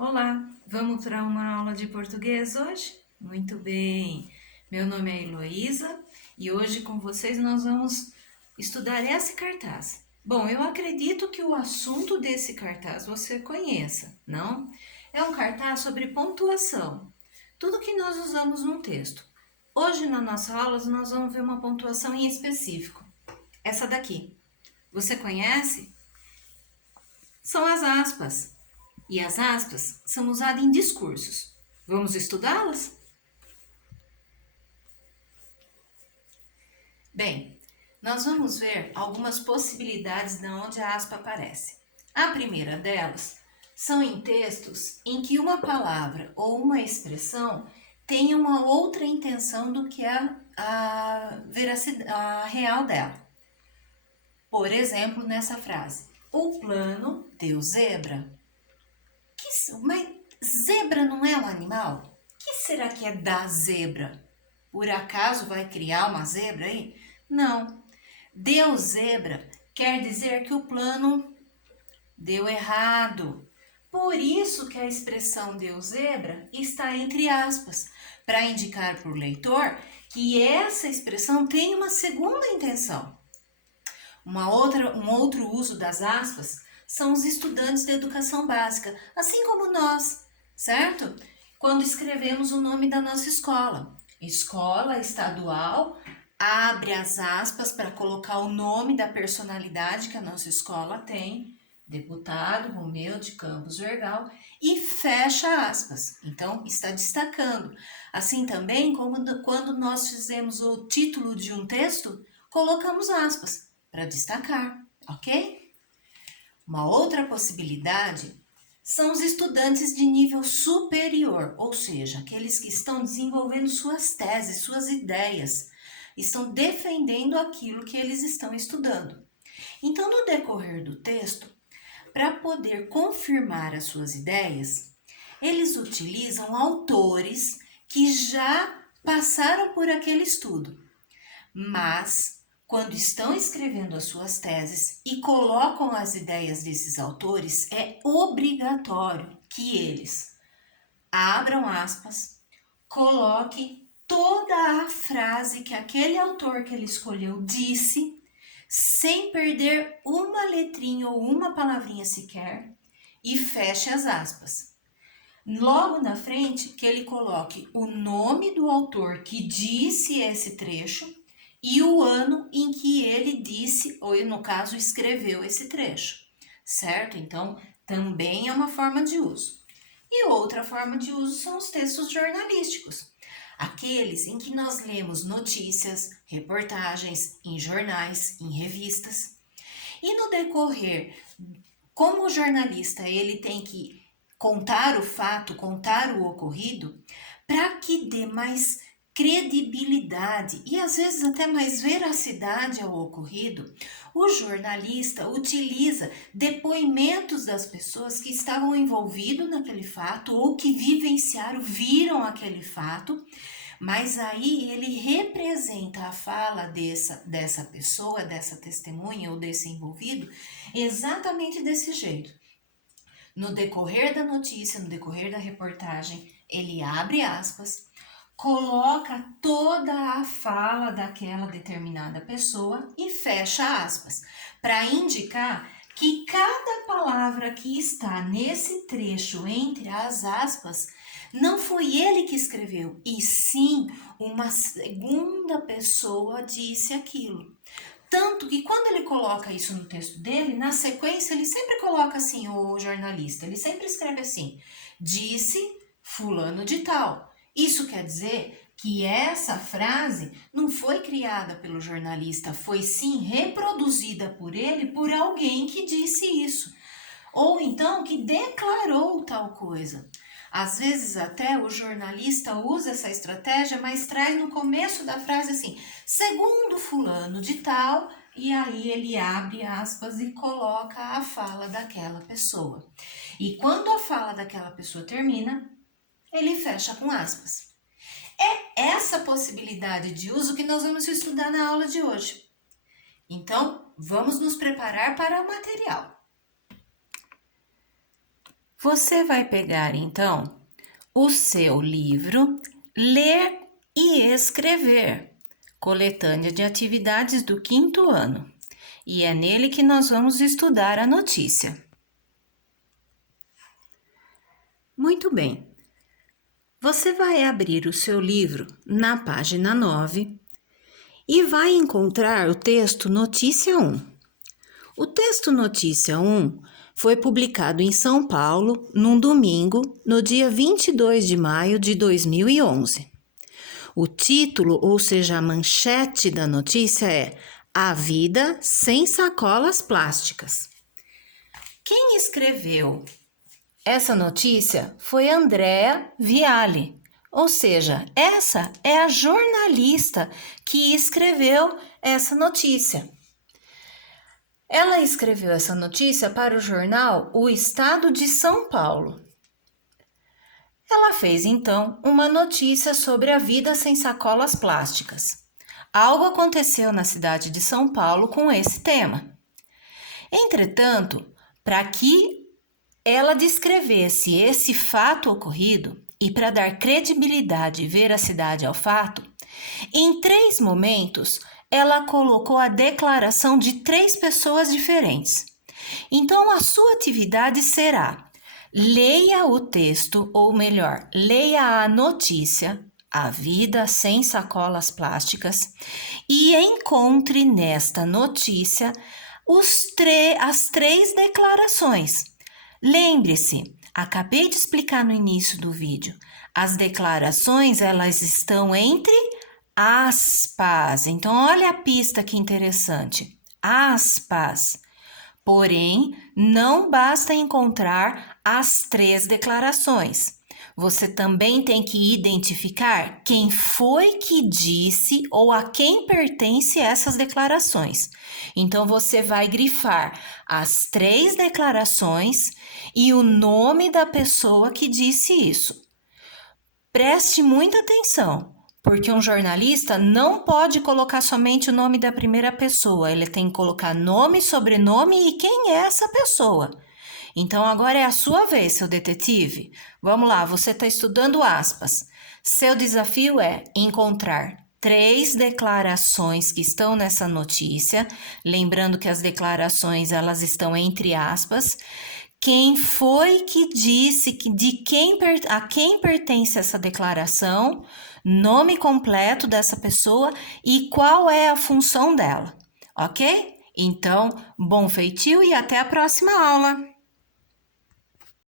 Olá, vamos para uma aula de português hoje? Muito bem, meu nome é Heloísa e hoje com vocês nós vamos estudar esse cartaz. Bom, eu acredito que o assunto desse cartaz você conheça, não? É um cartaz sobre pontuação, tudo que nós usamos num texto. Hoje na nossa aula nós vamos ver uma pontuação em específico, essa daqui. Você conhece? São as aspas. E as aspas são usadas em discursos. Vamos estudá-las? Bem, nós vamos ver algumas possibilidades de onde a aspa aparece. A primeira delas são em textos em que uma palavra ou uma expressão tem uma outra intenção do que a real dela. Por exemplo, nessa frase, o plano deu zebra. Mas zebra não é um animal? O que será que é da zebra? Por acaso vai criar uma zebra aí? Não. Deu zebra quer dizer que o plano deu errado. Por isso que a expressão deu zebra está entre aspas, para indicar para o leitor que essa expressão tem uma segunda intenção. Um outro uso das aspas são os estudantes de educação básica, assim como nós, certo? Quando escrevemos o nome da nossa escola. Escola estadual, abre as aspas para colocar o nome da personalidade que a nossa escola tem, deputado Romeu de Campos Vergal, e fecha aspas. Então, está destacando. Assim também, como quando nós fizemos o título de um texto, colocamos aspas para destacar, ok? Uma outra possibilidade são os estudantes de nível superior, ou seja, aqueles que estão desenvolvendo suas teses, suas ideias, estão defendendo aquilo que eles estão estudando. Então, no decorrer do texto, para poder confirmar as suas ideias, eles utilizam autores que já passaram por aquele estudo, mas quando estão escrevendo as suas teses e colocam as ideias desses autores, é obrigatório que eles abram aspas, coloque toda a frase que aquele autor que ele escolheu disse, sem perder uma letrinha ou uma palavrinha sequer, e feche as aspas. Logo na frente, que ele coloque o nome do autor que disse esse trecho e o ano em que ele disse, ou no caso, escreveu esse trecho, certo? Então, também é uma forma de uso. E outra forma de uso são os textos jornalísticos, aqueles em que nós lemos notícias, reportagens em jornais, em revistas. E no decorrer, como o jornalista ele tem que contar o fato, contar o ocorrido, para que dê mais credibilidade e às vezes até mais veracidade ao ocorrido, o jornalista utiliza depoimentos das pessoas que estavam envolvidas naquele fato ou que vivenciaram, viram aquele fato, mas aí ele representa a fala dessa pessoa, dessa testemunha ou desse envolvido, exatamente desse jeito. No decorrer da notícia, no decorrer da reportagem, ele abre aspas, coloca toda a fala daquela determinada pessoa e fecha aspas, para indicar que cada palavra que está nesse trecho entre as aspas não foi ele que escreveu, e sim uma segunda pessoa disse aquilo. Tanto que quando ele coloca isso no texto dele, na sequência ele sempre coloca assim, o jornalista, ele sempre escreve assim, disse fulano de tal. Isso quer dizer que essa frase não foi criada pelo jornalista, foi sim reproduzida por ele por alguém que disse isso. Ou então que declarou tal coisa. Às vezes até o jornalista usa essa estratégia, mas traz no começo da frase assim, segundo fulano de tal, e aí ele abre aspas e coloca a fala daquela pessoa. E quando a fala daquela pessoa termina, ele fecha com aspas. É essa possibilidade de uso que nós vamos estudar na aula de hoje. Então, vamos nos preparar para o material. Você vai pegar, então, o seu livro Ler e Escrever, coletânea de atividades do 5º ano. E é nele que nós vamos estudar a notícia. Muito bem. Você vai abrir o seu livro na página 9 e vai encontrar o texto Notícia 1. O texto Notícia 1 foi publicado em São Paulo num domingo, no dia 22 de maio de 2011. O título, ou seja, a manchete da notícia é A Vida Sem Sacolas Plásticas. Quem escreveu essa notícia foi Andréa Viale, ou seja, essa é a jornalista que escreveu essa notícia. Ela escreveu essa notícia para o jornal O Estado de São Paulo. Ela fez, então, uma notícia sobre a vida sem sacolas plásticas. Algo aconteceu na cidade de São Paulo com esse tema. Entretanto, para que ela descrevesse esse fato ocorrido e para dar credibilidade e veracidade ao fato, em 3 momentos ela colocou a declaração de 3 pessoas diferentes. Então, a sua atividade será: leia o texto, ou melhor, leia a notícia, A Vida Sem Sacolas Plásticas, e encontre nesta notícia as 3 declarações. Lembre-se, acabei de explicar no início do vídeo, as declarações elas estão entre aspas. Então, olha a pista que interessante. Aspas. Porém, não basta encontrar as 3 declarações. Você também tem que identificar quem foi que disse ou a quem pertence essas declarações. Então, você vai grifar as 3 declarações e o nome da pessoa que disse isso. Preste muita atenção, porque um jornalista não pode colocar somente o nome da primeira pessoa, ele tem que colocar nome, sobrenome e quem é essa pessoa. Então, agora é a sua vez, seu detetive. Vamos lá, você está estudando aspas. Seu desafio é encontrar 3 declarações que estão nessa notícia, lembrando que as declarações elas estão entre aspas. Quem foi que disse a quem pertence essa declaração, nome completo dessa pessoa e qual é a função dela, ok? Então, bom feitio e até a próxima aula!